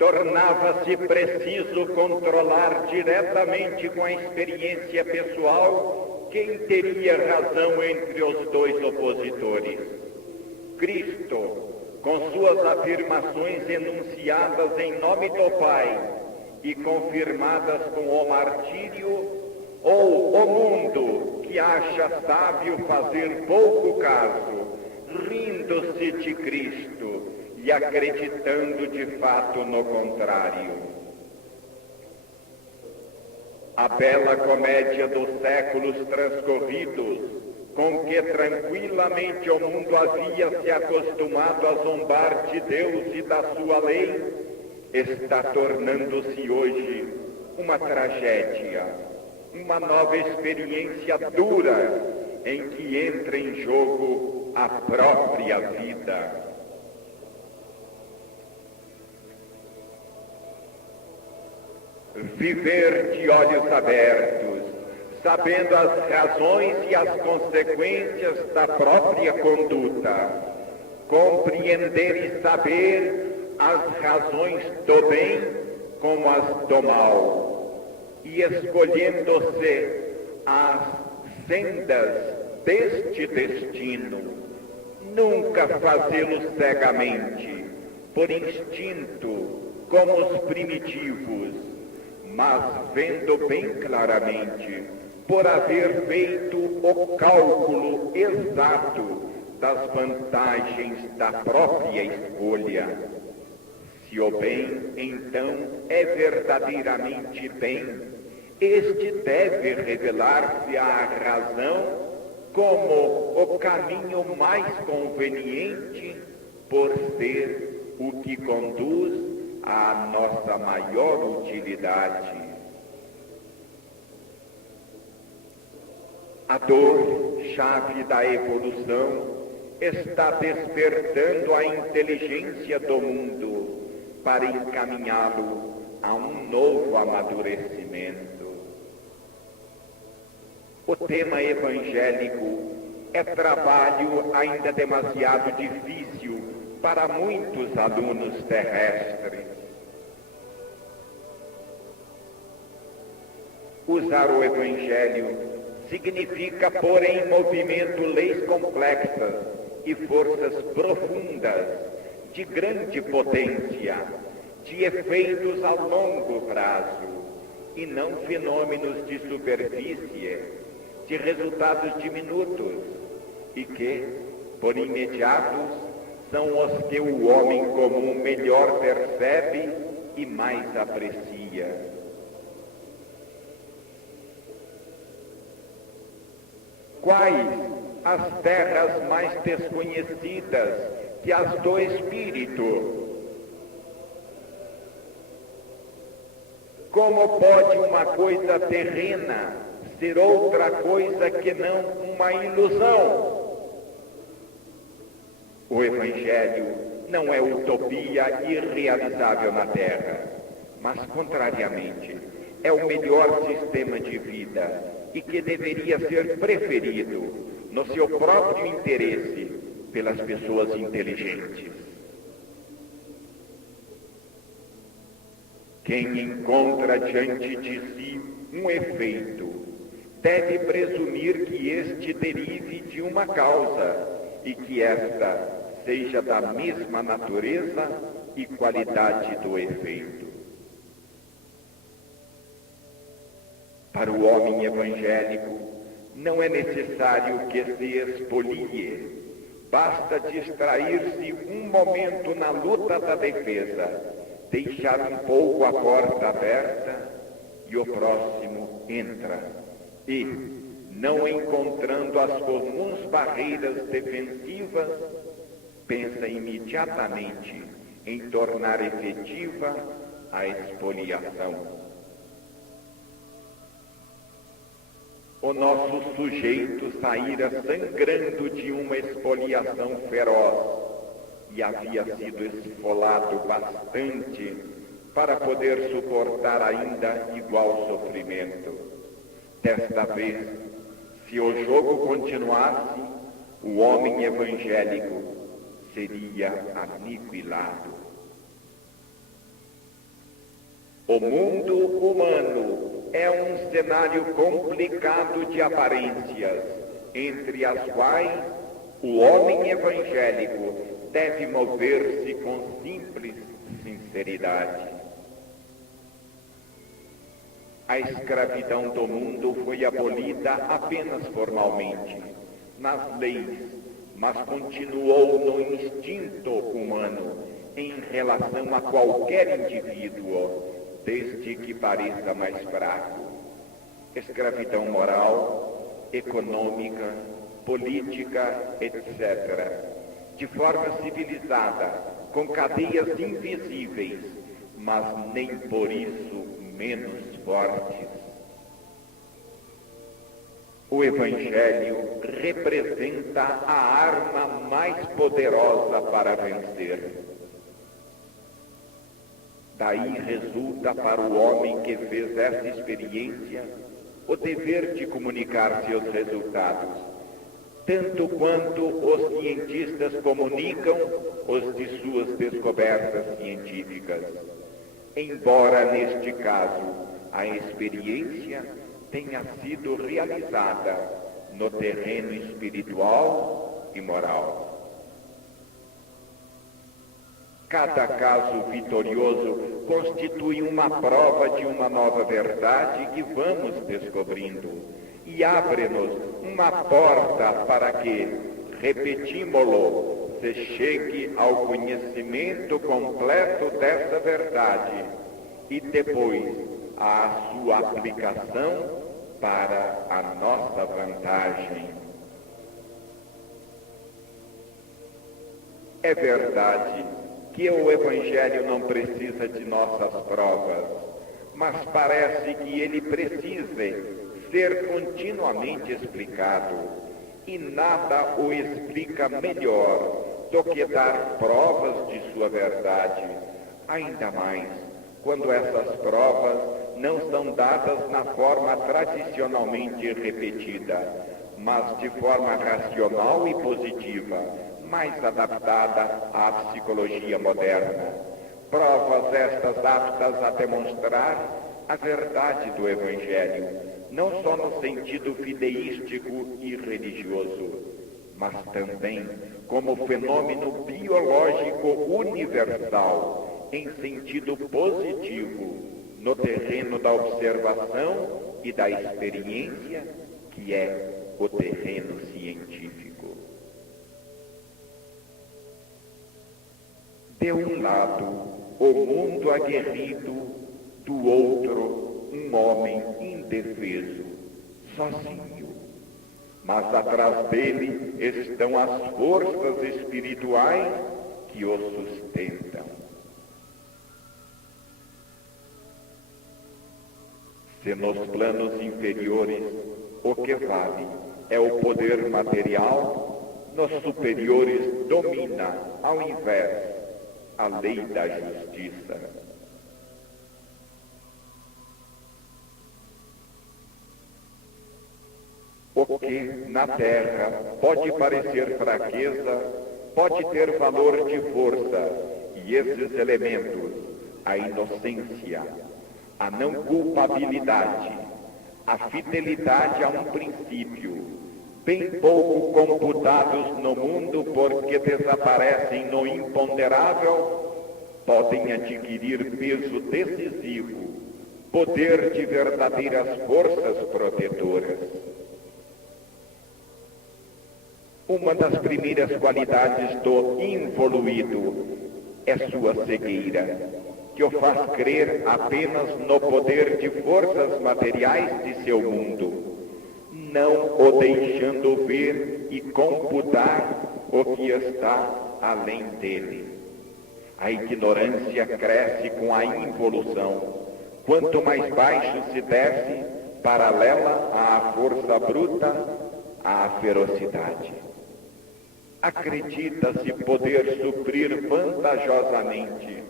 tornava-se preciso controlar diretamente com a experiência pessoal quem teria razão entre os dois opositores. Cristo, com suas afirmações enunciadas em nome do Pai e confirmadas com o martírio, ou o mundo que acha sábio fazer pouco caso, rindo-se de Cristo e acreditando de fato no contrário. A bela comédia dos séculos transcorridos, com que tranquilamente o mundo havia se acostumado a zombar de Deus e da sua lei, está tornando-se hoje uma tragédia, uma nova experiência dura em que entra em jogo a própria vida. Viver de olhos abertos, sabendo as razões e as consequências da própria conduta, compreender e saber as razões do bem como as do mal, e escolhendo-se as sendas deste destino, nunca fazê-lo cegamente, por instinto, como os primitivos, mas vendo bem claramente, por haver feito o cálculo exato das vantagens da própria escolha. Se o bem, então, é verdadeiramente bem, este deve revelar-se à razão como o caminho mais conveniente, por ser o que conduz à nossa maior utilidade. A dor, chave da evolução, está despertando a inteligência do mundo para encaminhá-lo a um novo amadurecimento. O tema evangélico é trabalho ainda demasiado difícil para muitos alunos terrestres. Usar o Evangelho significa pôr em movimento leis complexas e forças profundas, de grande potência, de efeitos a longo prazo, e não fenômenos de superfície, de resultados diminutos, e que, por imediatos, são os que o homem comum melhor percebe e mais aprecia. Quais as terras mais desconhecidas que as do Espírito? Como pode uma coisa terrena ser outra coisa que não uma ilusão? O Evangelho não é utopia irrealizável na Terra, mas, contrariamente, é o melhor sistema de vida e que deveria ser preferido, no seu próprio interesse, pelas pessoas inteligentes. Quem encontra diante de si um efeito, deve presumir que este derive de uma causa e que esta seja da mesma natureza e qualidade do efeito. Para o homem evangélico, não é necessário que se expolie, basta distrair-se um momento na luta da defesa, deixar um pouco a porta aberta e o próximo entra. E, não encontrando as comuns barreiras defensivas, pensa imediatamente em tornar efetiva a expoliação. O nosso sujeito saíra sangrando de uma expoliação feroz e havia sido esfolado bastante para poder suportar ainda igual sofrimento. Desta vez, se o jogo continuasse, o homem evangélico seria aniquilado. O mundo humano é um cenário complicado de aparências, entre as quais o homem evangélico deve mover-se com simples sinceridade. A escravidão do mundo foi abolida apenas formalmente, nas leis, mas continuou no instinto humano em relação a qualquer indivíduo, desde que pareça mais fraco. Escravidão moral, econômica, política, etc. De forma civilizada, com cadeias invisíveis, mas nem por isso menos fortes. O Evangelho representa a arma mais poderosa para vencer. Daí resulta para o homem que fez essa experiência o dever de comunicar seus resultados, tanto quanto os cientistas comunicam os de suas descobertas científicas. Embora, neste caso, a experiência tenha sido realizada no terreno espiritual e moral. Cada caso vitorioso constitui uma prova de uma nova verdade que vamos descobrindo e abre-nos uma porta para que, repetimos-lo, se chegue ao conhecimento completo dessa verdade e depois à sua aplicação para a nossa vantagem. É verdade que o Evangelho não precisa de nossas provas, mas parece que ele precise ser continuamente explicado, e nada o explica melhor do que dar provas de sua verdade, ainda mais quando essas provas não são dadas na forma tradicionalmente repetida, mas de forma racional e positiva, mais adaptada à psicologia moderna. Provas estas aptas a demonstrar a verdade do Evangelho, não só no sentido fideístico e religioso, mas também como fenômeno biológico universal, em sentido positivo, no terreno da observação e da experiência, que é o terreno científico. De um lado, o mundo aguerrido, do outro, um homem indefeso, sozinho. Mas atrás dele estão as forças espirituais que o sustentam. Se nos planos inferiores o que vale é o poder material, nos superiores domina, ao invés, a lei da justiça. O que na terra pode parecer fraqueza, pode ter valor de força, e esses elementos, a inocência, a não culpabilidade, a fidelidade a um princípio, bem pouco computados no mundo porque desaparecem no imponderável, podem adquirir peso decisivo, poder de verdadeiras forças protetoras. Uma das primeiras qualidades do involuído é sua cegueira, que o faz crer apenas no poder de forças materiais de seu mundo, não o deixando ver e computar o que está além dele. A ignorância cresce com a involução. Quanto mais baixo se desce, paralela à força bruta, à ferocidade. Acredita-se poder suprir vantajosamente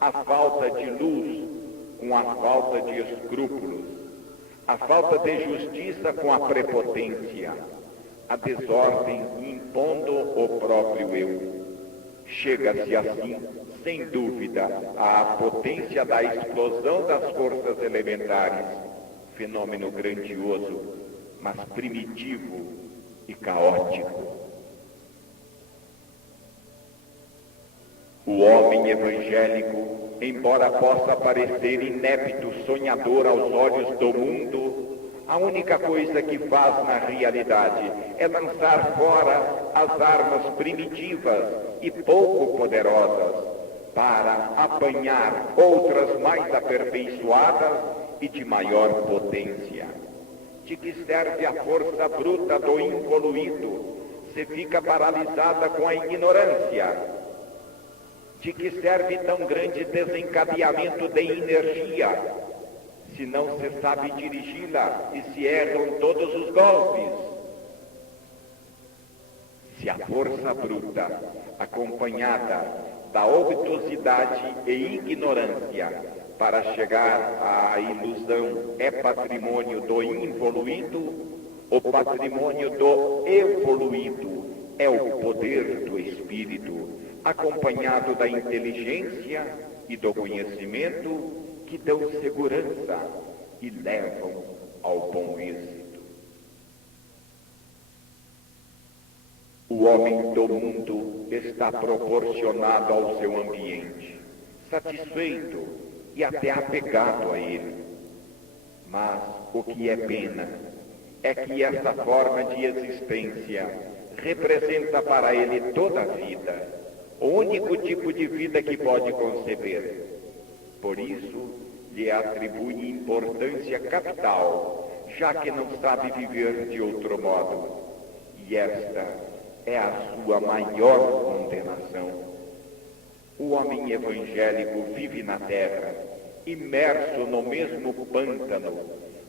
a falta de luz com a falta de escrúpulos, a falta de justiça com a prepotência, a desordem impondo o próprio eu. Chega-se assim, sem dúvida, à potência da explosão das forças elementares, fenômeno grandioso, mas primitivo e caótico. O homem evangélico, embora possa parecer inepto, sonhador aos olhos do mundo, a única coisa que faz na realidade é lançar fora as armas primitivas e pouco poderosas para apanhar outras mais aperfeiçoadas e de maior potência. De que serve a força bruta do involuído se fica paralisada com a ignorância? De que serve tão grande desencadeamento de energia, se não se sabe dirigi-la e se erram todos os golpes? Se a força bruta, acompanhada da obtusidade e ignorância para chegar à ilusão, é patrimônio do involuído, o patrimônio do evoluído é o poder do espírito, acompanhado da inteligência e do conhecimento que dão segurança e levam ao bom êxito. O homem do mundo está proporcionado ao seu ambiente, satisfeito e até apegado a ele. Mas o que é pena é que essa forma de existência representa para ele toda a vida, o único tipo de vida que pode conceber. Por isso, lhe atribui importância capital, já que não sabe viver de outro modo. E esta é a sua maior condenação. O homem evangélico vive na terra, imerso no mesmo pântano,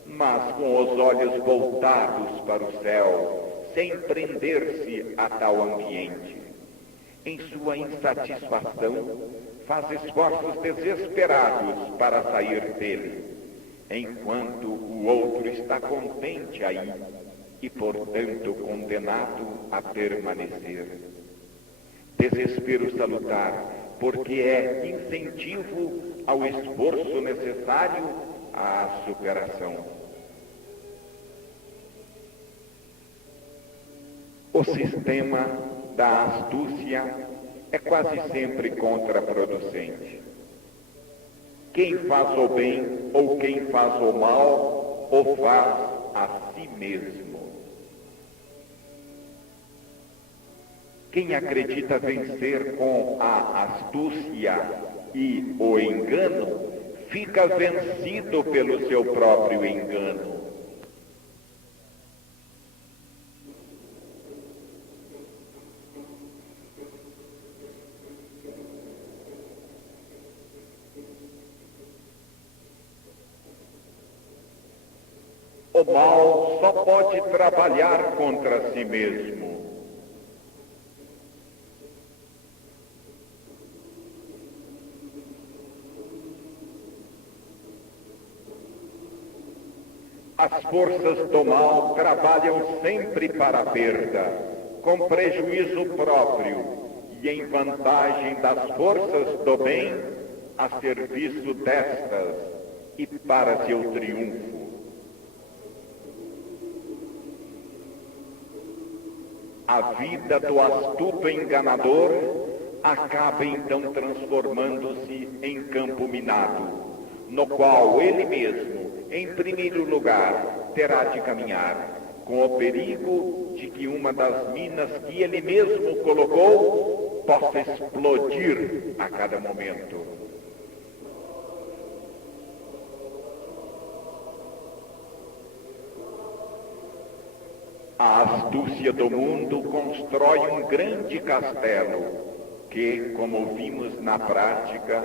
mas com os olhos voltados para o céu, sem prender-se a tal ambiente. Em sua insatisfação, faz esforços desesperados para sair dele, enquanto o outro está contente aí e, portanto, condenado a permanecer. Desespero salutar, porque é incentivo ao esforço necessário à superação. O sistema da astúcia é quase sempre contraproducente. Quem faz o bem ou quem faz o mal, o faz a si mesmo. Quem acredita vencer com a astúcia e o engano, fica vencido pelo seu próprio engano. O mal só pode trabalhar contra si mesmo. As forças do mal trabalham sempre para a perda, com prejuízo próprio e em vantagem das forças do bem, a serviço destas e para seu triunfo. A vida do astuto enganador acaba então transformando-se em campo minado, no qual ele mesmo, em primeiro lugar, terá de caminhar, com o perigo de que uma das minas que ele mesmo colocou possa explodir a cada momento. A astúcia do mundo constrói um grande castelo que, como vimos na prática,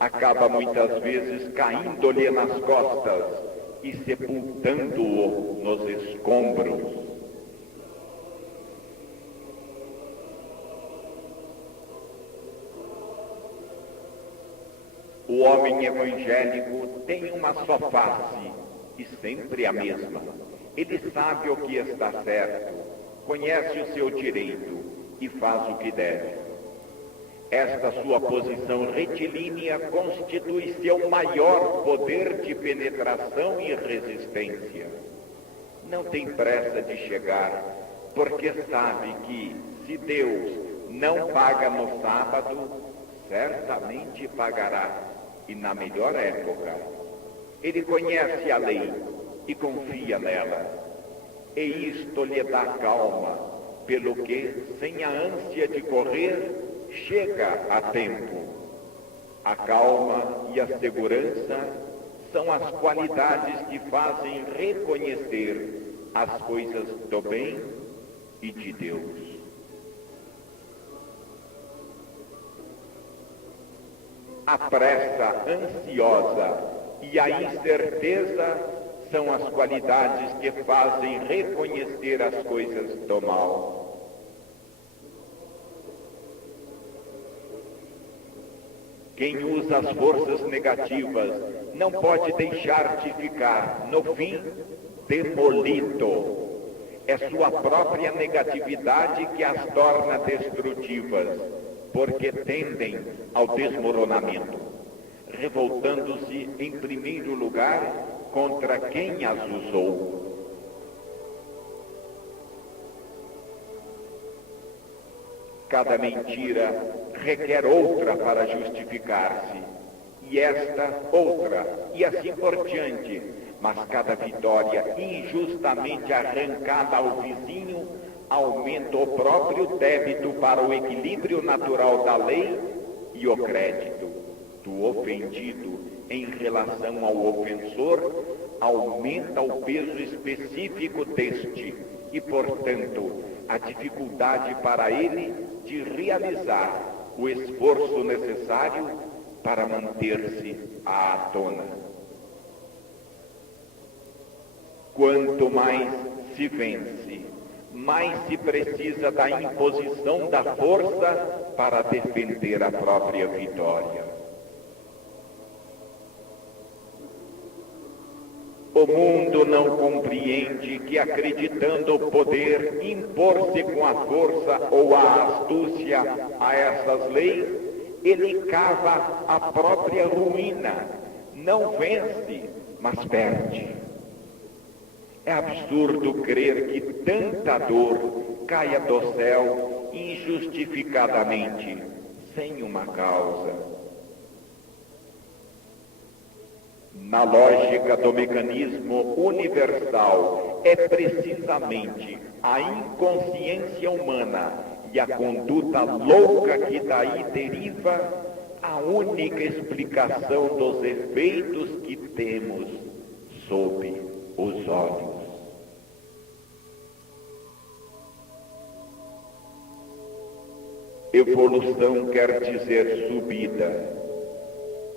acaba muitas vezes caindo-lhe nas costas e sepultando-o nos escombros. O homem evangélico tem uma só face e sempre a mesma. Ele sabe o que está certo, conhece o seu direito e faz o que deve. Esta sua posição retilínea constitui seu maior poder de penetração e resistência. Não tem pressa de chegar, porque sabe que, se Deus não paga no sábado, certamente pagará, e na melhor época. Ele conhece a lei e confia nela, e isto lhe dá calma, pelo que, sem a ânsia de correr, chega a tempo. A calma e a segurança são as qualidades que fazem reconhecer as coisas do bem e de Deus. A pressa ansiosa e a incerteza são as qualidades que fazem reconhecer as coisas do mal. Quem usa as forças negativas não pode deixar de ficar, no fim, demolido. É sua própria negatividade que as torna destrutivas, porque tendem ao desmoronamento, revoltando-se, em primeiro lugar, contra quem as usou. Cada mentira requer outra para justificar-se, e esta outra, e assim por diante. Mas cada vitória injustamente arrancada ao vizinho aumenta o próprio débito para o equilíbrio natural da lei e o crédito do ofendido em relação ao ofensor aumenta o peso específico deste e, portanto, a dificuldade para ele de realizar o esforço necessário para manter-se à tona. Quanto mais se vence, mais se precisa da imposição da força para defender a própria vitória. O mundo não compreende que, acreditando poder impor-se com a força ou a astúcia a essas leis, ele cava a própria ruína. Não vence, mas perde. É absurdo crer que tanta dor caia do céu injustificadamente, sem uma causa. Na lógica do mecanismo universal, é precisamente a inconsciência humana e a conduta louca que daí deriva a única explicação dos efeitos que temos sob os olhos. Evolução quer dizer subida.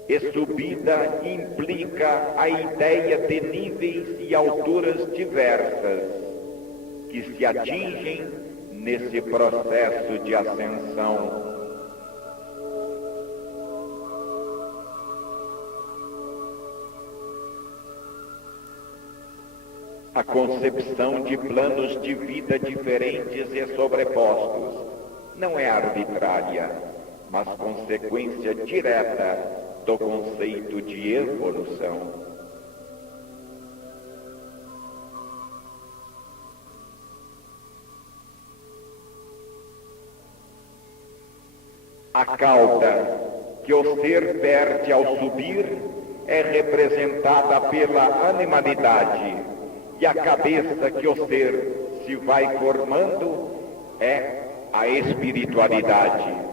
E subida implica a ideia de níveis e alturas diversas que se atingem nesse processo de ascensão. A concepção de planos de vida diferentes e sobrepostos não é arbitrária, mas consequência direta do conceito de evolução. A cauda que o ser perde ao subir é representada pela animalidade, e a cabeça que o ser se vai formando é a espiritualidade.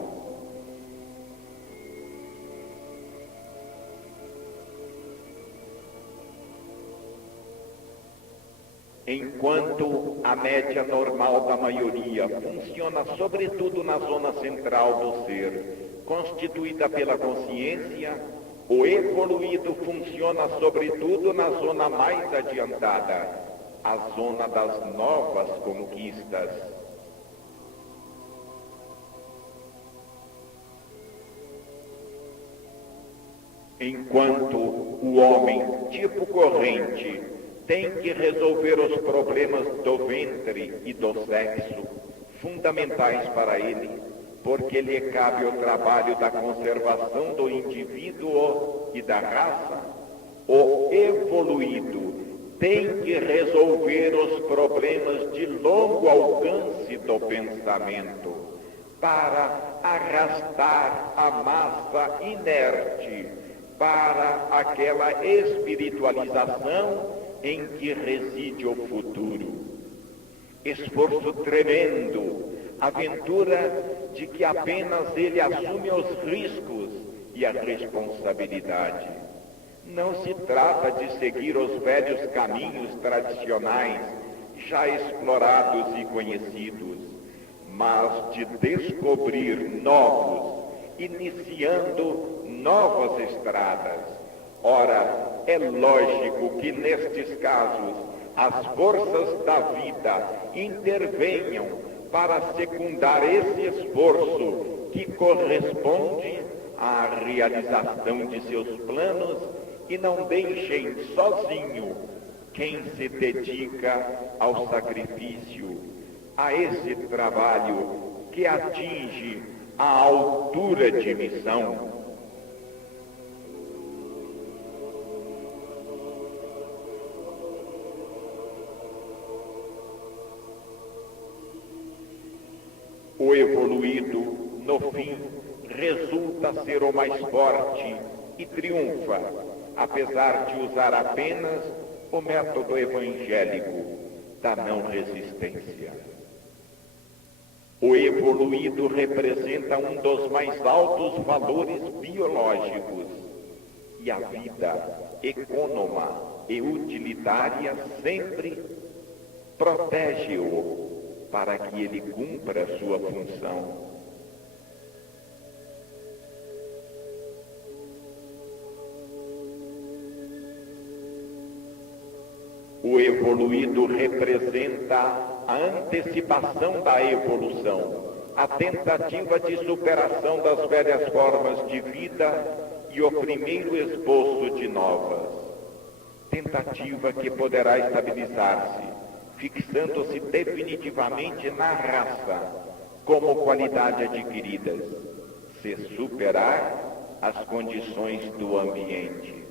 Enquanto a média normal da maioria funciona sobretudo na zona central do ser, constituída pela consciência, o evoluído funciona sobretudo na zona mais adiantada, a zona das novas conquistas. Enquanto o homem, tipo corrente, tem que resolver os problemas do ventre e do sexo, fundamentais para ele, porque lhe cabe o trabalho da conservação do indivíduo e da raça, o evoluído tem que resolver os problemas de longo alcance do pensamento para arrastar a massa inerte para aquela espiritualização em que reside o futuro. Esforço tremendo, aventura de que apenas ele assume os riscos e a responsabilidade. Não se trata de seguir os velhos caminhos tradicionais, já explorados e conhecidos, mas de descobrir novos, iniciando novas estradas. Ora, é lógico que nestes casos as forças da vida intervenham para secundar esse esforço que corresponde à realização de seus planos e não deixem sozinho quem se dedica ao sacrifício, a esse trabalho que atinge a altura de missão. O evoluído, no fim, resulta ser o mais forte e triunfa, apesar de usar apenas o método evangélico da não resistência. O evoluído representa um dos mais altos valores biológicos e a vida econômica e utilitária sempre protege-o para que ele cumpra sua função. O evoluído representa a antecipação da evolução, a tentativa de superação das velhas formas de vida e o primeiro esboço de novas. Tentativa que poderá estabilizar-se, fixando-se definitivamente na raça, como qualidade adquirida, se superar as condições do ambiente.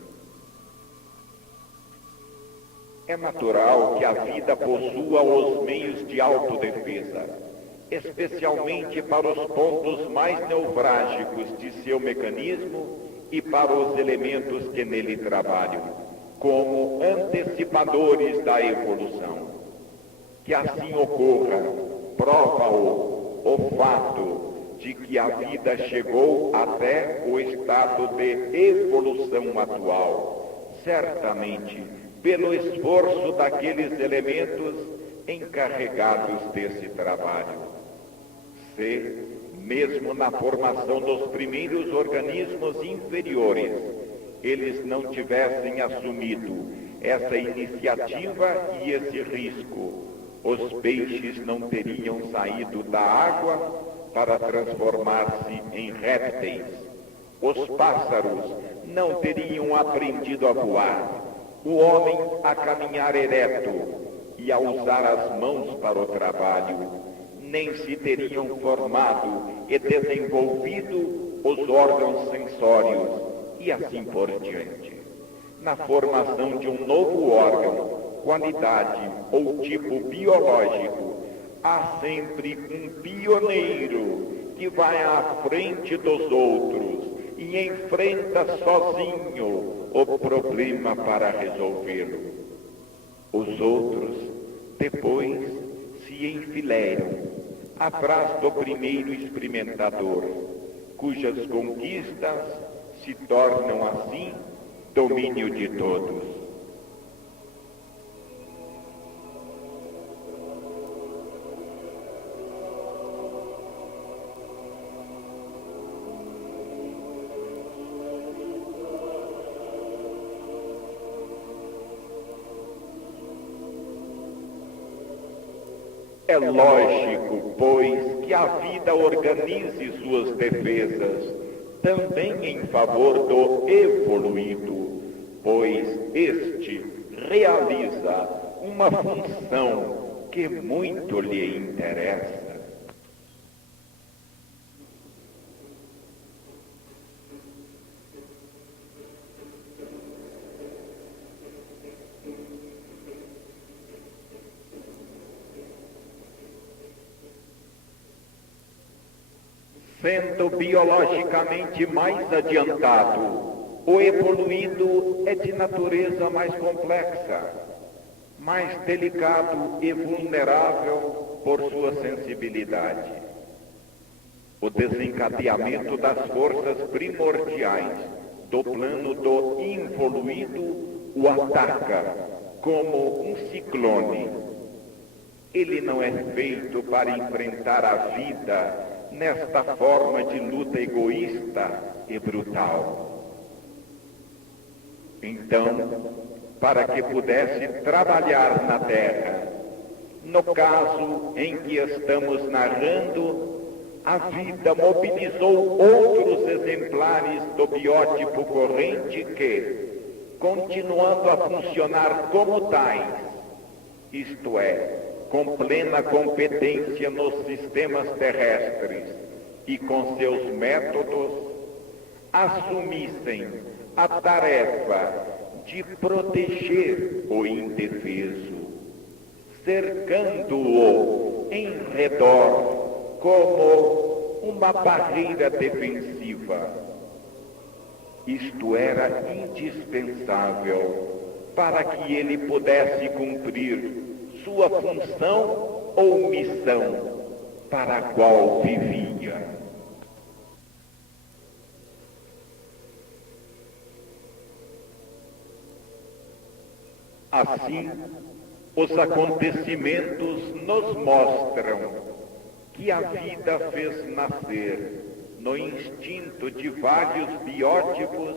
É natural que a vida possua os meios de autodefesa, especialmente para os pontos mais nevrálgicos de seu mecanismo e para os elementos que nele trabalham, como antecipadores da evolução. Que assim ocorra, prova-o fato de que a vida chegou até o estado de evolução atual, certamente pelo esforço daqueles elementos encarregados desse trabalho. Se, mesmo na formação dos primeiros organismos inferiores, eles não tivessem assumido essa iniciativa e esse risco, os peixes não teriam saído da água para transformar-se em répteis. Os pássaros não teriam aprendido a voar. O homem a caminhar ereto e a usar as mãos para o trabalho, nem se teriam formado e desenvolvido os órgãos sensórios e assim por diante. Na formação de um novo órgão, qualidade ou tipo biológico, há sempre um pioneiro que vai à frente dos outros e enfrenta sozinho o problema para resolvê-lo. Os outros, depois, se enfileiram atrás do primeiro experimentador, cujas conquistas se tornam, assim, domínio de todos. É lógico, pois, que a vida organize suas defesas também em favor do evoluído, pois este realiza uma função que muito lhe interessa. Sendo biologicamente mais adiantado, o evoluído é de natureza mais complexa, mais delicado e vulnerável por sua sensibilidade. O desencadeamento das forças primordiais do plano do involuído o ataca como um ciclone. Ele não é feito para enfrentar a vida nesta forma de luta egoísta e brutal. Então, para que pudesse trabalhar na Terra, no caso em que estamos narrando, a vida mobilizou outros exemplares do biótipo corrente que, continuando a funcionar como tais, isto é, com plena competência nos sistemas terrestres e com seus métodos, assumissem a tarefa de proteger o indefeso, cercando-o em redor como uma barreira defensiva. Isto era indispensável para que ele pudesse cumprir sua função ou missão para a qual vivia. Assim, os acontecimentos nos mostram que a vida fez nascer no instinto de vários biótipos,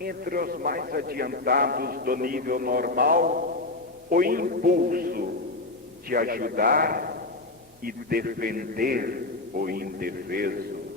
entre os mais adiantados do nível normal, o impulso de ajudar e defender o indefeso.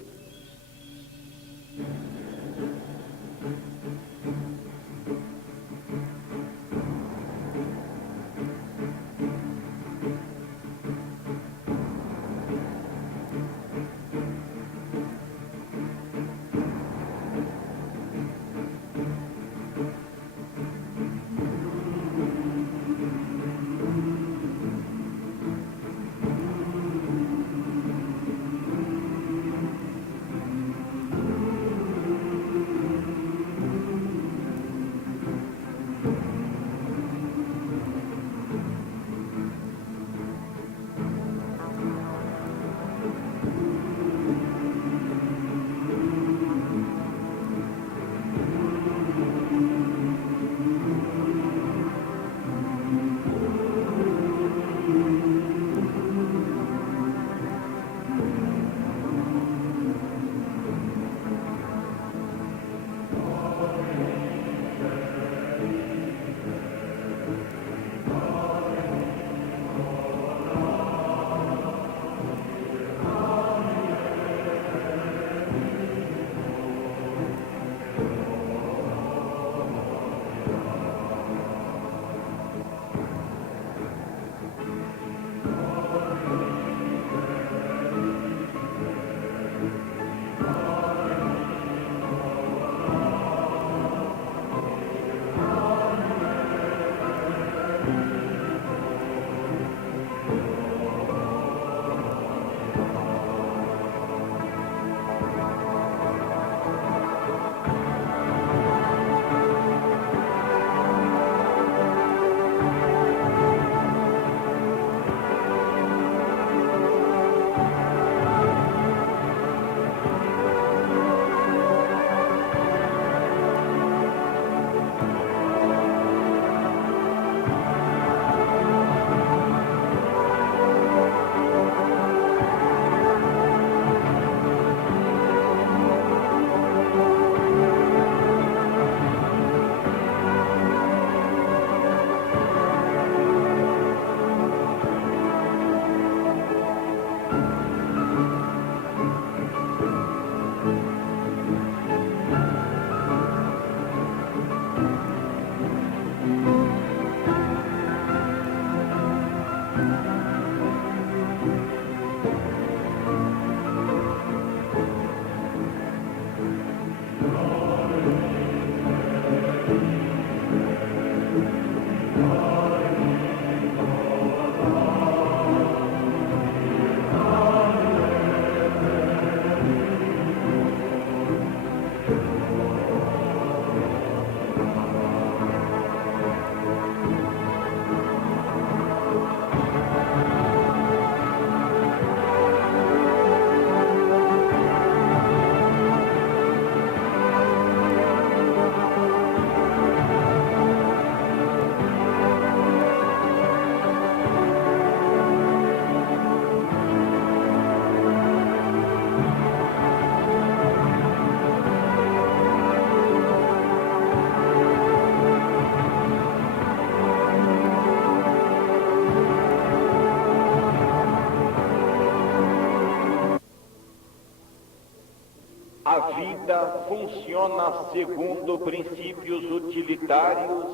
vida funciona segundo princípios utilitários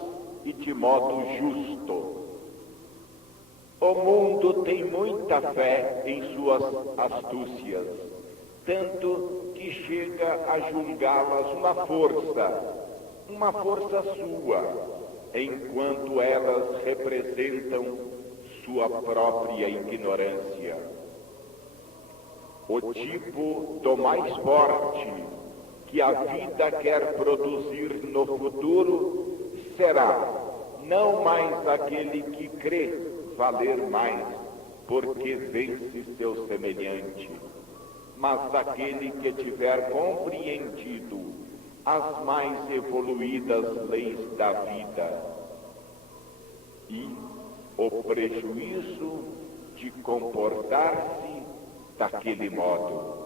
e de modo justo. O mundo tem muita fé em suas astúcias, tanto que chega a julgá-las uma força sua, enquanto elas representam sua própria ignorância. O tipo do mais forte que a vida quer produzir no futuro será não mais aquele que crê valer mais porque vence seu semelhante, mas aquele que tiver compreendido as mais evoluídas leis da vida e o prejuízo de comportar-se daquele modo.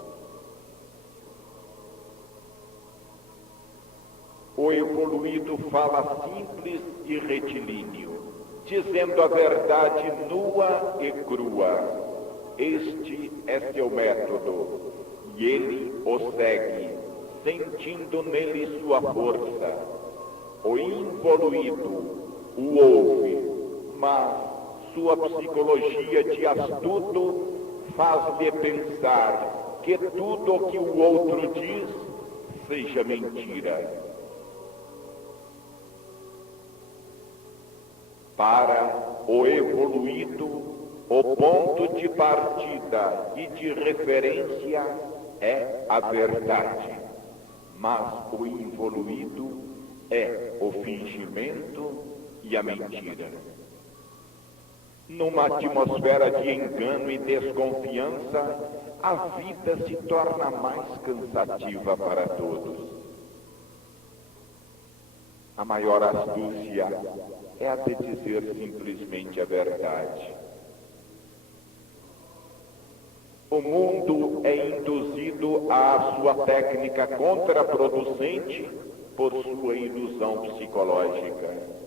O evoluído fala simples e retilíneo, dizendo a verdade nua e crua. Este é seu método, e ele o segue, sentindo nele sua força. O involuído o ouve, mas sua psicologia de astuto faz-lhe pensar que tudo o que o outro diz seja mentira. Para o evoluído, o ponto de partida e de referência é a verdade, mas o involuído é o fingimento e a mentira. Numa atmosfera de engano e desconfiança, a vida se torna mais cansativa para todos. A maior astúcia é a de dizer simplesmente a verdade. O mundo é induzido à sua técnica contraproducente por sua ilusão psicológica.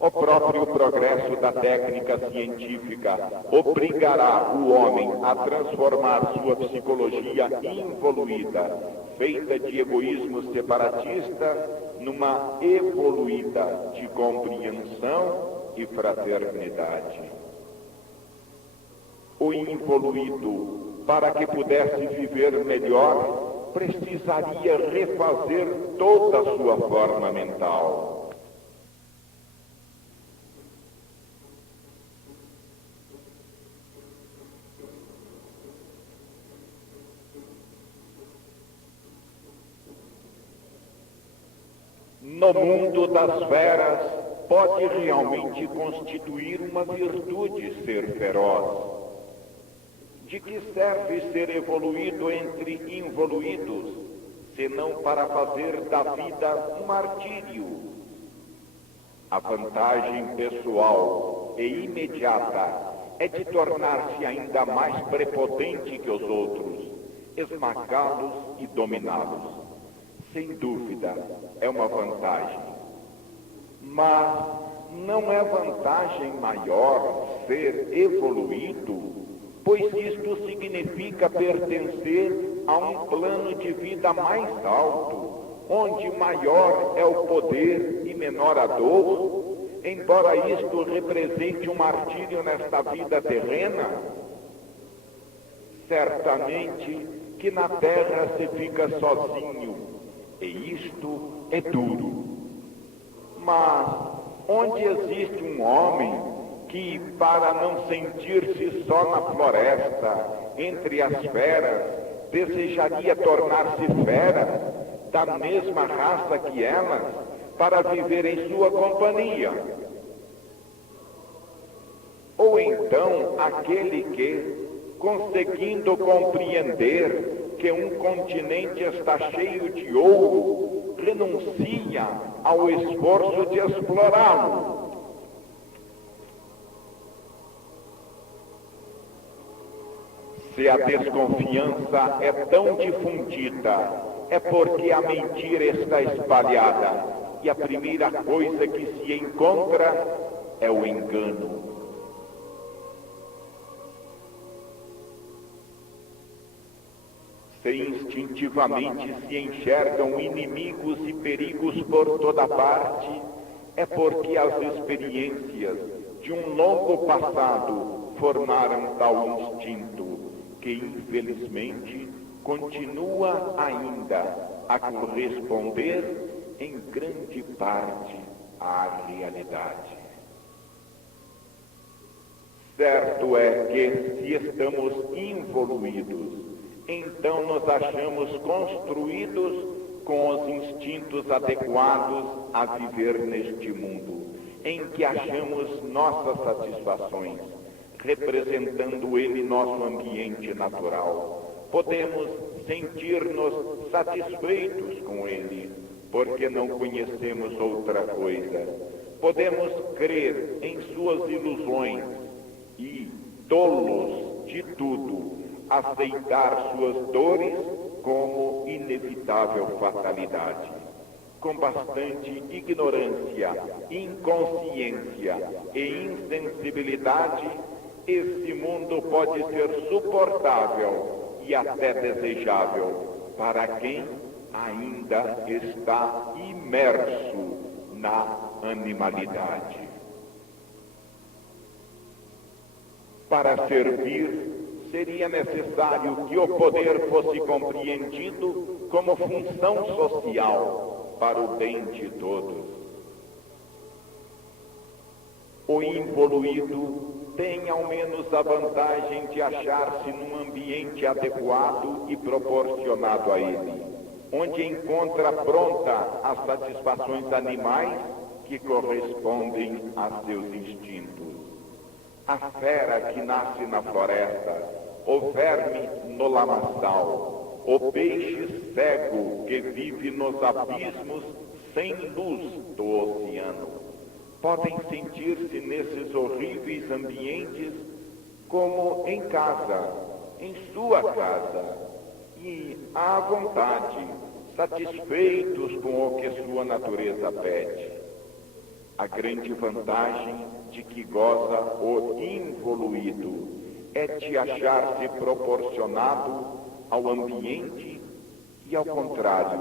O próprio progresso da técnica científica obrigará o homem a transformar sua psicologia involuída, feita de egoísmo separatista, numa evoluída de compreensão e fraternidade. O involuído, para que pudesse viver melhor, precisaria refazer toda a sua forma mental. No mundo das feras, pode realmente constituir uma virtude ser feroz. De que serve ser evoluído entre involuídos, senão para fazer da vida um martírio? A vantagem pessoal e imediata é de tornar-se ainda mais prepotente que os outros, esmagá-los e dominá-los. Sem dúvida, é uma vantagem. Mas não é vantagem maior ser evoluído, pois isto significa pertencer a um plano de vida mais alto, onde maior é o poder e menor a dor, embora isto represente um martírio nesta vida terrena. Certamente que na terra se fica sozinho, e isto é duro. Mas onde existe um homem que, para não sentir-se só na floresta, entre as feras, desejaria tornar-se fera, da mesma raça que elas, para viver em sua companhia? Ou então aquele que, conseguindo compreender que um continente está cheio de ouro, renuncia ao esforço de explorá-lo. Se a desconfiança é tão difundida, é porque a mentira está espalhada, e a primeira coisa que se encontra é o engano. Se instintivamente se enxergam inimigos e perigos por toda parte, é porque as experiências de um longo passado formaram tal instinto, que infelizmente continua ainda a corresponder em grande parte à realidade. Certo é que, se estamos involuídos, então nos achamos construídos com os instintos adequados a viver neste mundo, em que achamos nossas satisfações, representando ele nosso ambiente natural. Podemos sentir-nos satisfeitos com ele, porque não conhecemos outra coisa. Podemos crer em suas ilusões e, tolos de tudo, aceitar suas dores como inevitável fatalidade. Com bastante ignorância, inconsciência e insensibilidade, esse mundo pode ser suportável e até desejável para quem ainda está imerso na animalidade. Para servir, seria necessário que o poder fosse compreendido como função social para o bem de todos. O involuído tem ao menos a vantagem de achar-se num ambiente adequado e proporcionado a ele, onde encontra pronta as satisfações animais que correspondem a seus instintos. A fera que nasce na floresta, o verme no lamaçal, o peixe cego que vive nos abismos sem luz do oceano, podem sentir-se nesses horríveis ambientes como em casa, em sua casa, e à vontade, satisfeitos com o que sua natureza pede. A grande vantagem de que goza o involuído é de achar-se proporcionado ao ambiente e, ao contrário,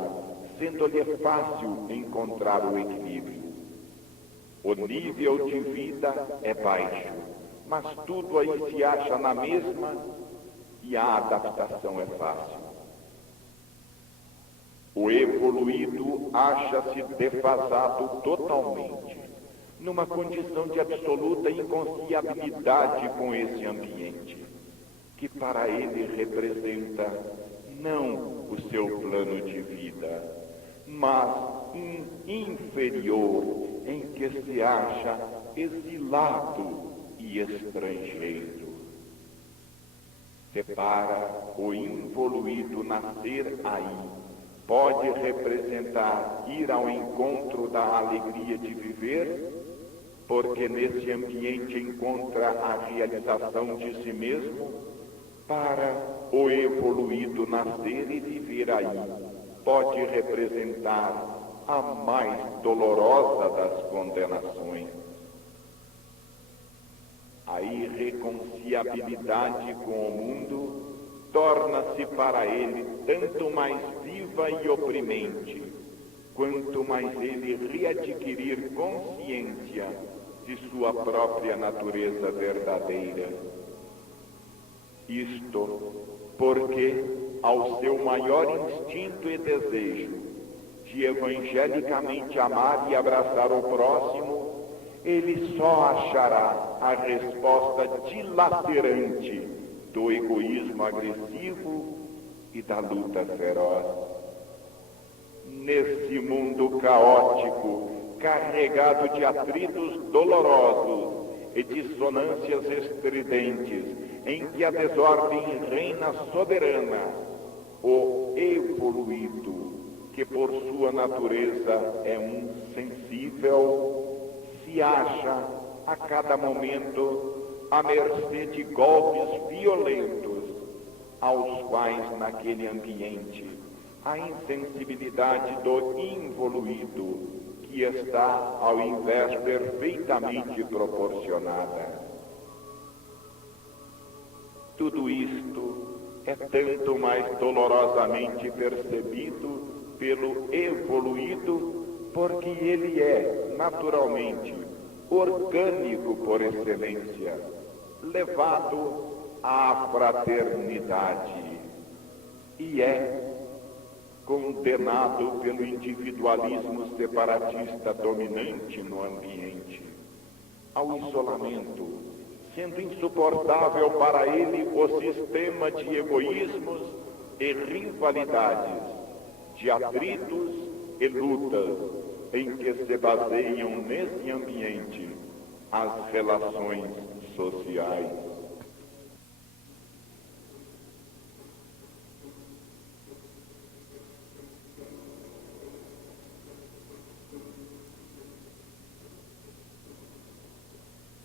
sendo-lhe fácil encontrar o equilíbrio. O nível de vida é baixo, mas tudo aí se acha na mesma e a adaptação é fácil. O evoluído acha-se defasado totalmente, numa condição de absoluta inconciliabilidade com esse ambiente, que para ele representa não o seu plano de vida, mas um inferior em que se acha exilado e estrangeiro. Para o involuído nascer aí, pode representar ir ao encontro da alegria de viver, porque nesse ambiente encontra a realização de si mesmo. Para o evoluído nascer e viver aí, pode representar a mais dolorosa das condenações. A irreconciliabilidade com o mundo torna-se para ele tanto mais viva e oprimente, quanto mais ele readquirir consciência de sua própria natureza verdadeira. Isto porque, ao seu maior instinto e desejo de evangelicamente amar e abraçar o próximo, ele só achará a resposta dilacerante do egoísmo agressivo e da luta feroz. Nesse mundo caótico, carregado de atritos dolorosos e dissonâncias estridentes, em que a desordem reina soberana, o evoluído, que por sua natureza é um sensível, se acha a cada momento à mercê de golpes violentos, aos quais naquele ambiente a insensibilidade do involuído, que está ao invés perfeitamente proporcionada. Tudo isto é tanto mais dolorosamente percebido pelo evoluído, porque ele é, naturalmente, orgânico por excelência, levado à fraternidade, e é condenado pelo individualismo separatista dominante no ambiente ao isolamento, sendo insuportável para ele o sistema de egoísmos e rivalidades, de atritos e lutas em que se baseiam nesse ambiente as relações sociais.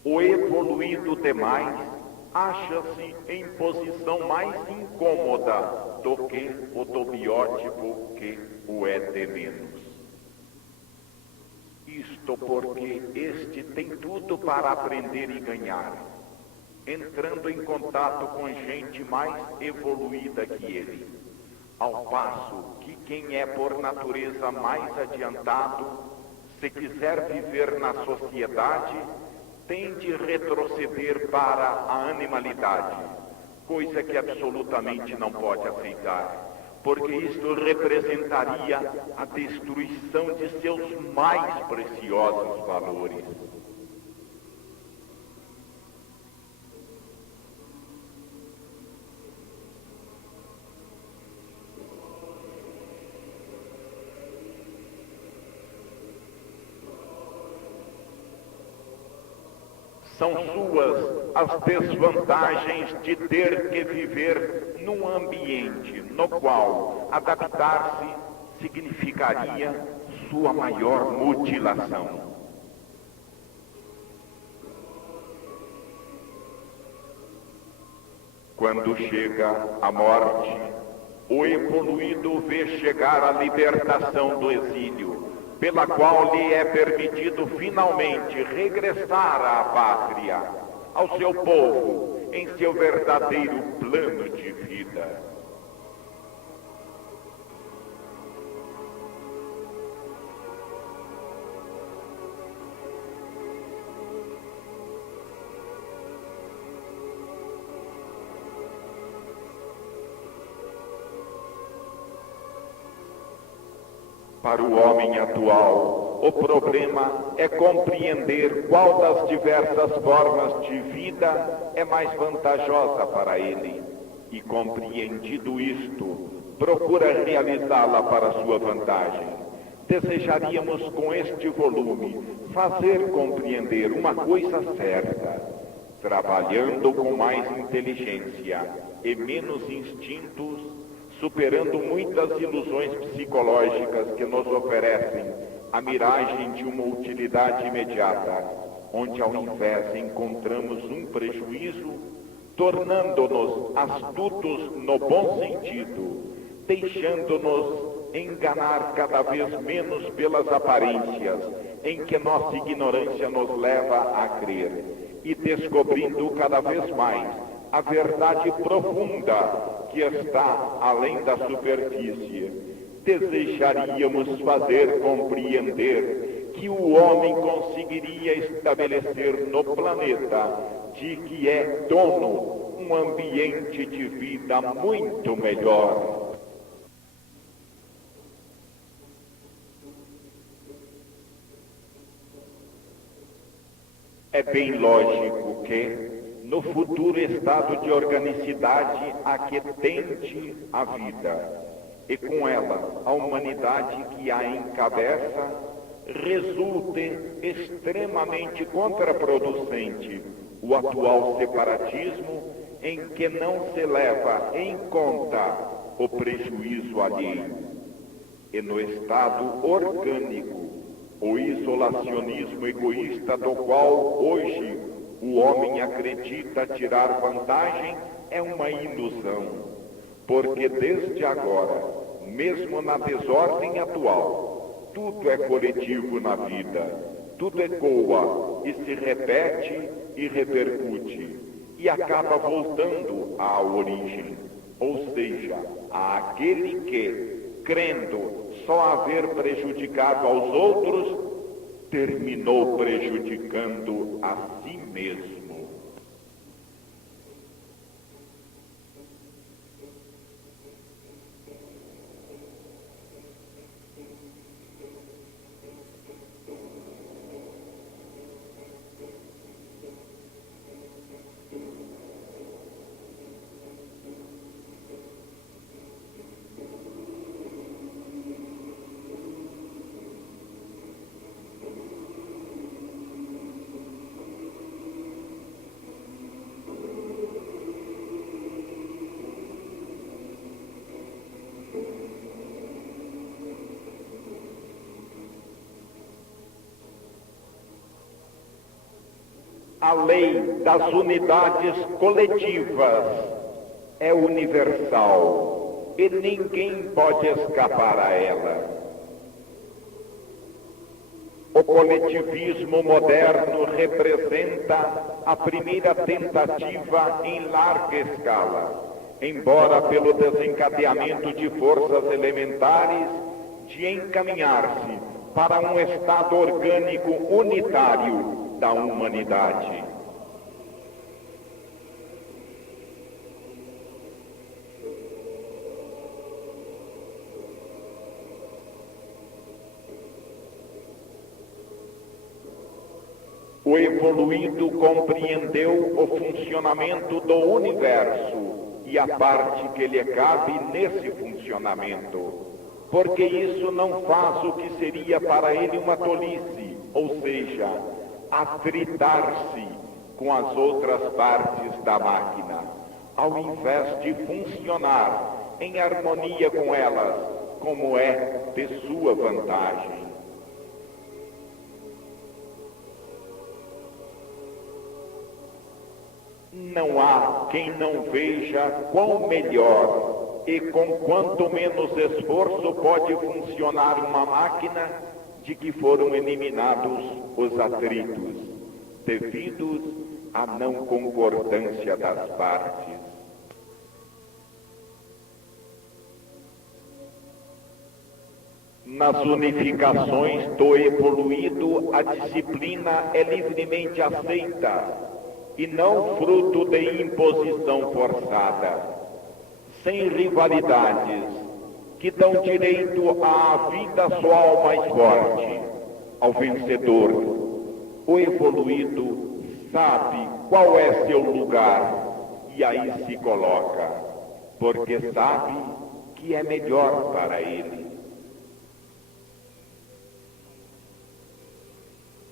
O evoluído demais acha-se em posição mais incômoda do que o do biótipo que o é de menos. Isto porque este tem tudo para aprender e ganhar, entrando em contato com gente mais evoluída que ele, ao passo que quem é por natureza mais adiantado, se quiser viver na sociedade, tem de retroceder para a animalidade, coisa que absolutamente não pode aceitar, porque isto representaria a destruição de seus mais preciosos valores. São suas as desvantagens de ter que viver num ambiente no qual adaptar-se significaria sua maior mutilação. Quando chega a morte, o evoluído vê chegar a libertação do exílio, pela qual lhe é permitido finalmente regressar à pátria, ao seu povo, em seu verdadeiro plano de vida. Para o homem atual, o problema é compreender qual das diversas formas de vida é mais vantajosa para ele. E compreendido isto, procura realizá-la para sua vantagem. Desejaríamos com este volume fazer compreender uma coisa certa, trabalhando com mais inteligência e menos instintos, superando muitas ilusões psicológicas que nos oferecem a miragem de uma utilidade imediata, onde ao invés encontramos um prejuízo, tornando-nos astutos no bom sentido, deixando-nos enganar cada vez menos pelas aparências em que nossa ignorância nos leva a crer, e descobrindo cada vez mais a verdade profunda que está além da superfície. Desejaríamos fazer compreender que o homem conseguiria estabelecer no planeta de que é dono um ambiente de vida muito melhor. É bem lógico que, no futuro estado de organicidade a que tende a vida, e com ela a humanidade que a encabeça, resulte extremamente contraproducente o atual separatismo em que não se leva em conta o prejuízo alheio. E no estado orgânico, o isolacionismo egoísta do qual hoje o homem acredita tirar vantagem é uma ilusão, porque desde agora, mesmo na desordem atual, tudo é coletivo na vida, tudo ecoa e se repete e repercute, e acaba voltando à origem. ou seja, àquele que, crendo só haver prejudicado aos outros, terminou prejudicando a si mesmo. A lei das unidades coletivas é universal e ninguém pode escapar a ela. O coletivismo moderno representa a primeira tentativa em larga escala, embora pelo desencadeamento de forças elementares, de encaminhar-se para um estado orgânico unitário da humanidade. O evoluído compreendeu o funcionamento do universo e a parte que lhe cabe nesse funcionamento, porque isso não faz o que seria para ele uma tolice, ou seja, atritar-se com as outras partes da máquina, ao invés de funcionar em harmonia com elas, como é de sua vantagem. Não há quem não veja quão melhor e com quanto menos esforço pode funcionar uma máquina de que foram eliminados os atritos, devidos à não concordância das partes. Nas unificações do evoluído, a disciplina é livremente aceita e não fruto de imposição forçada, sem rivalidades, que dão direito à vida só ao mais forte, ao vencedor. O evoluído sabe qual é seu lugar e aí se coloca, porque sabe que é melhor para ele.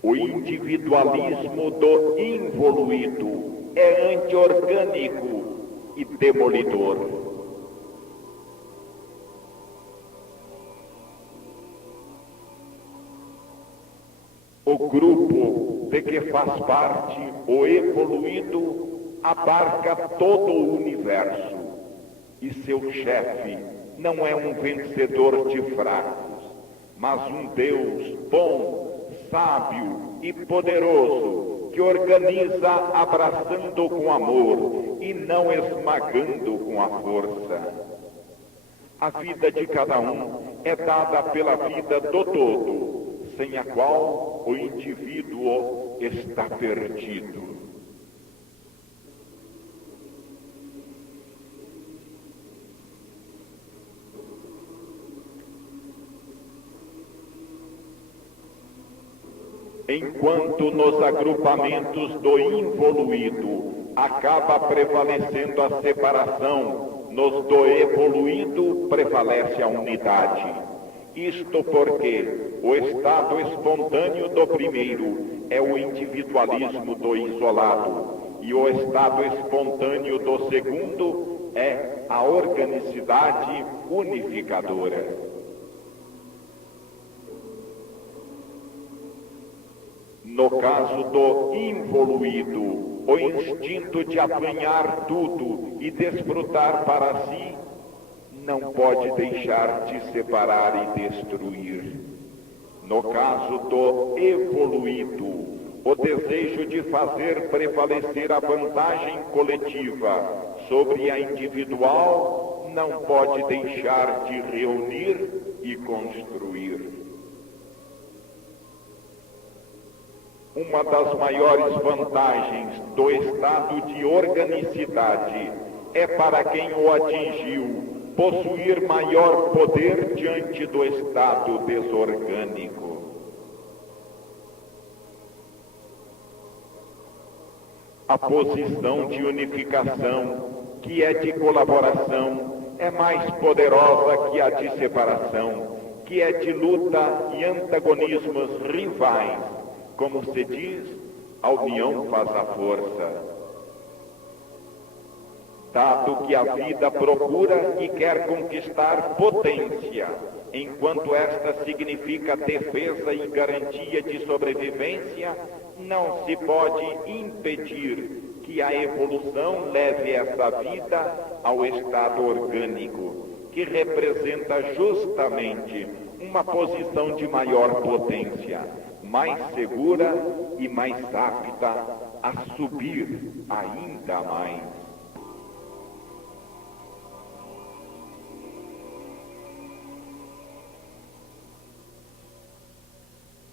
O individualismo do involuído é anti-orgânico e demolidor. O grupo de que faz parte o evoluído abarca todo o universo e seu chefe não é um vencedor de fracos, mas um Deus bom, sábio e poderoso que organiza abraçando com amor e não esmagando com a força. A vida de cada um é dada pela vida do todo, sem a qual o indivíduo está perdido. Enquanto nos agrupamentos do involuído acaba prevalecendo a separação, nos do evoluído prevalece a unidade. Isto porque o estado espontâneo do primeiro é o individualismo do isolado e o estado espontâneo do segundo é a organicidade unificadora. No caso do involuído, o instinto de apanhar tudo e desfrutar para si não pode deixar de separar e destruir. No caso do evoluído, o desejo de fazer prevalecer a vantagem coletiva sobre a individual, não pode deixar de reunir e construir. Uma das maiores vantagens do estado de organicidade é para quem o atingiu possuir maior poder diante do estado desorgânico. A posição de unificação, que é de colaboração, é mais poderosa que a de separação, que é de luta e antagonismos rivais. Como se diz, a união faz a força. Dado que a vida procura e quer conquistar potência, enquanto esta significa defesa e garantia de sobrevivência, não se pode impedir que a evolução leve essa vida ao estado orgânico, que representa justamente uma posição de maior potência, mais segura e mais apta a subir ainda mais.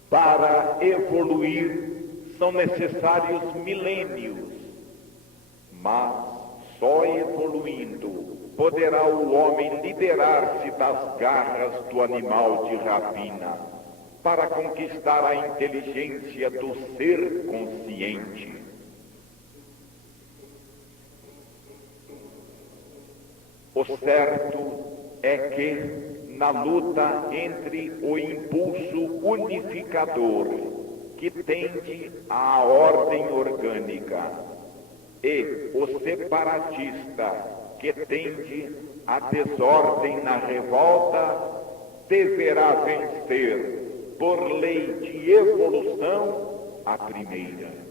Para evoluir são necessários milênios, mas só evoluindo poderá o homem liberar-se das garras do animal de rapina para conquistar a inteligência do ser consciente. O certo é que, na luta entre o impulso unificador, que tende à ordem orgânica, e o separatista, que tende à desordem na revolta, deverá vencer, por lei de evolução, a primeira.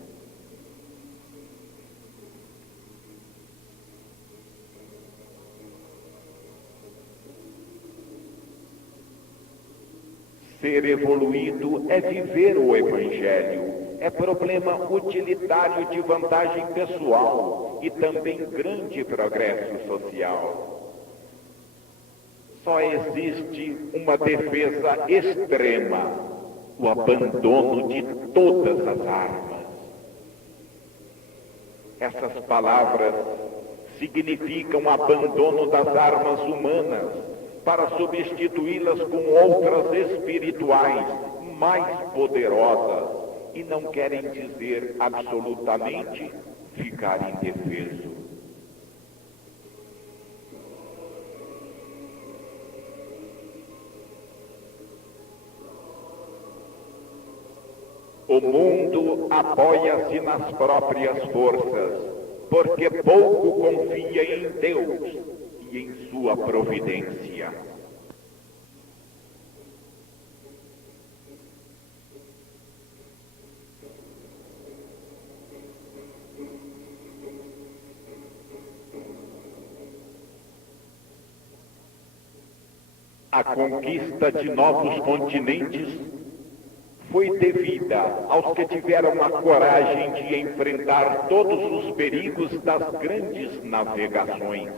Ser evoluído é viver o Evangelho, é problema utilitário de vantagem pessoal e também grande progresso social. Só existe uma defesa extrema, o abandono de todas as armas. Essas palavras significam abandono das armas humanas, para substituí-las com outras espirituais mais poderosas, e não querem dizer absolutamente ficar indefeso. O mundo apoia-se nas próprias forças, porque pouco confia em Deus e em sua providência. A conquista de novos continentes foi devida aos que tiveram a coragem de enfrentar todos os perigos das grandes navegações.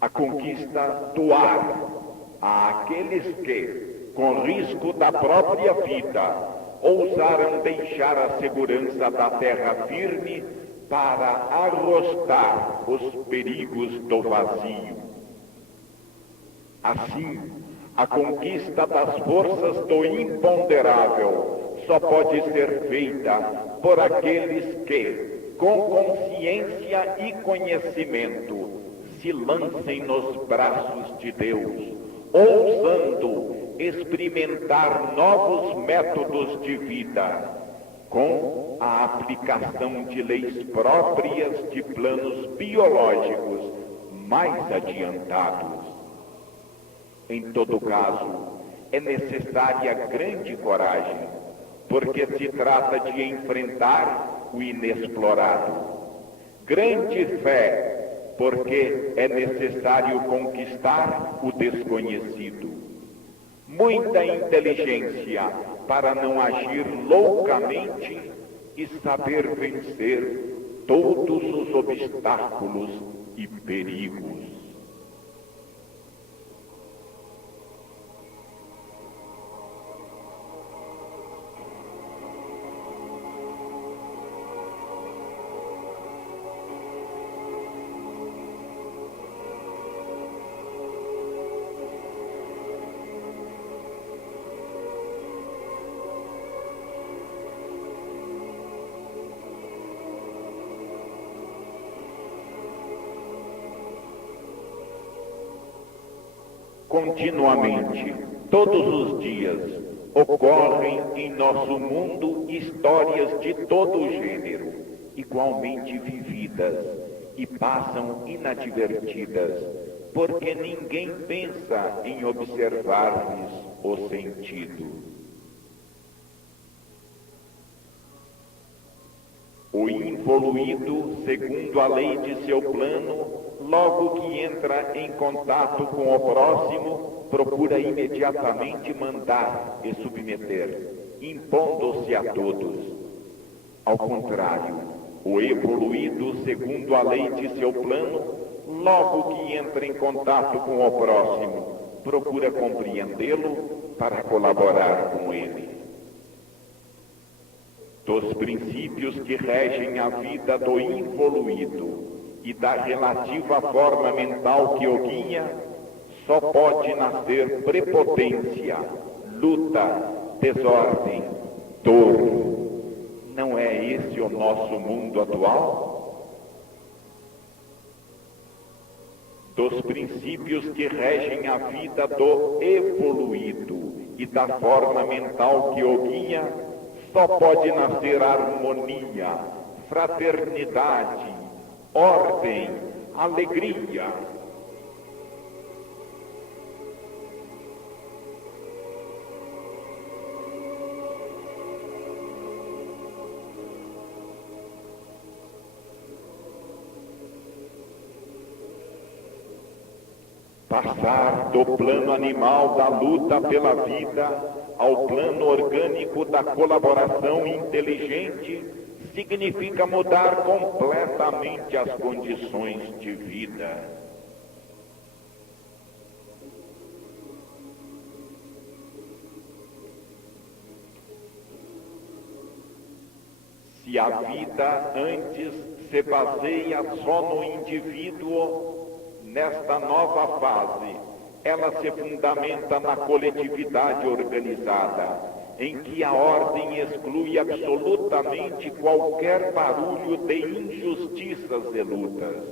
A conquista do ar àqueles que, com risco da própria vida, ousaram deixar a segurança da terra firme para arrostar os perigos do vazio. Assim, a conquista das forças do imponderável só pode ser feita por aqueles que, com consciência e conhecimento, se lancem nos braços de Deus, ousando experimentar novos métodos de vida, com a aplicação de leis próprias de planos biológicos mais adiantados. Em todo caso, é necessária grande coragem, porque se trata de enfrentar o inexplorado. Grande fé, porque é necessário conquistar o desconhecido. Muita inteligência para não agir loucamente e saber vencer todos os obstáculos e perigos. Continuamente, todos os dias, ocorrem em nosso mundo histórias de todo o gênero, igualmente vividas, e passam inadvertidas, porque ninguém pensa em observar-lhes o sentido. O involuído, segundo a lei de seu plano, logo que entra em contato com o próximo, procura imediatamente mandar e submeter, impondo-se a todos. Ao contrário, o evoluído, segundo a lei de seu plano, logo que entra em contato com o próximo, procura compreendê-lo para colaborar com ele. Dos princípios que regem a vida do involuído e da relativa forma mental que o guia, só pode nascer prepotência, luta, desordem, dor. Não é esse o nosso mundo atual? Dos princípios que regem a vida do evoluído e da forma mental que o guia, só pode nascer harmonia, fraternidade, ordem, alegria. Passar do plano animal da luta pela vida ao plano orgânico da colaboração inteligente significa mudar completamente as condições de vida. Se a vida antes se baseia só no indivíduo, nesta nova fase, ela se fundamenta na coletividade organizada, em que a ordem exclui absolutamente qualquer barulho de injustiças e lutas.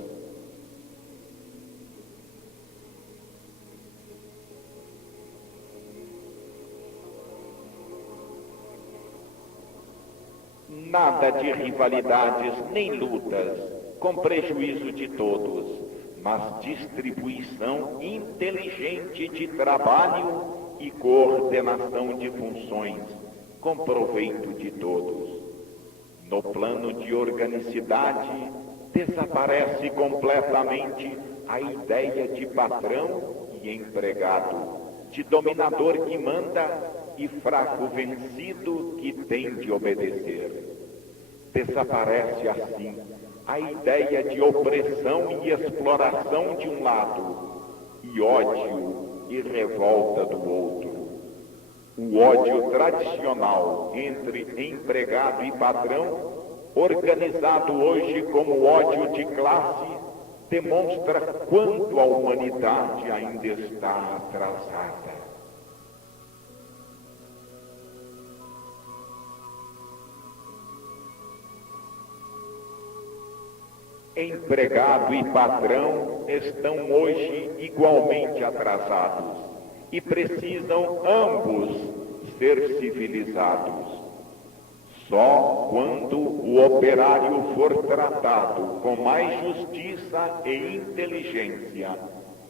Nada de rivalidades nem lutas, com prejuízo de todos, mas distribuição inteligente de trabalho e coordenação de funções, com proveito de todos. No plano de organicidade, desaparece completamente a ideia de patrão e empregado, de dominador que manda e fraco vencido que tem de obedecer. Desaparece assim a ideia de opressão e exploração de um lado, e ódio e revolta do outro. O ódio tradicional entre empregado e patrão, organizado hoje como ódio de classe, demonstra quanto a humanidade ainda está atrasada. Empregado e patrão estão hoje igualmente atrasados e precisam ambos ser civilizados. Só quando o operário for tratado com mais justiça e inteligência,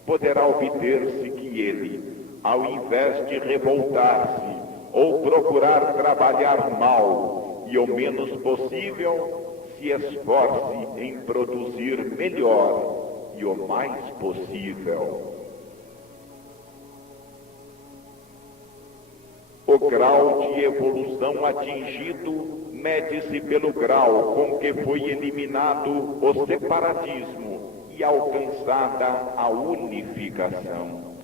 poderá obter-se que ele, ao invés de revoltar-se ou procurar trabalhar mal e o menos possível, se esforce em produzir melhor e o mais possível. O grau de evolução atingido mede-se pelo grau com que foi eliminado o separatismo e alcançada a unificação.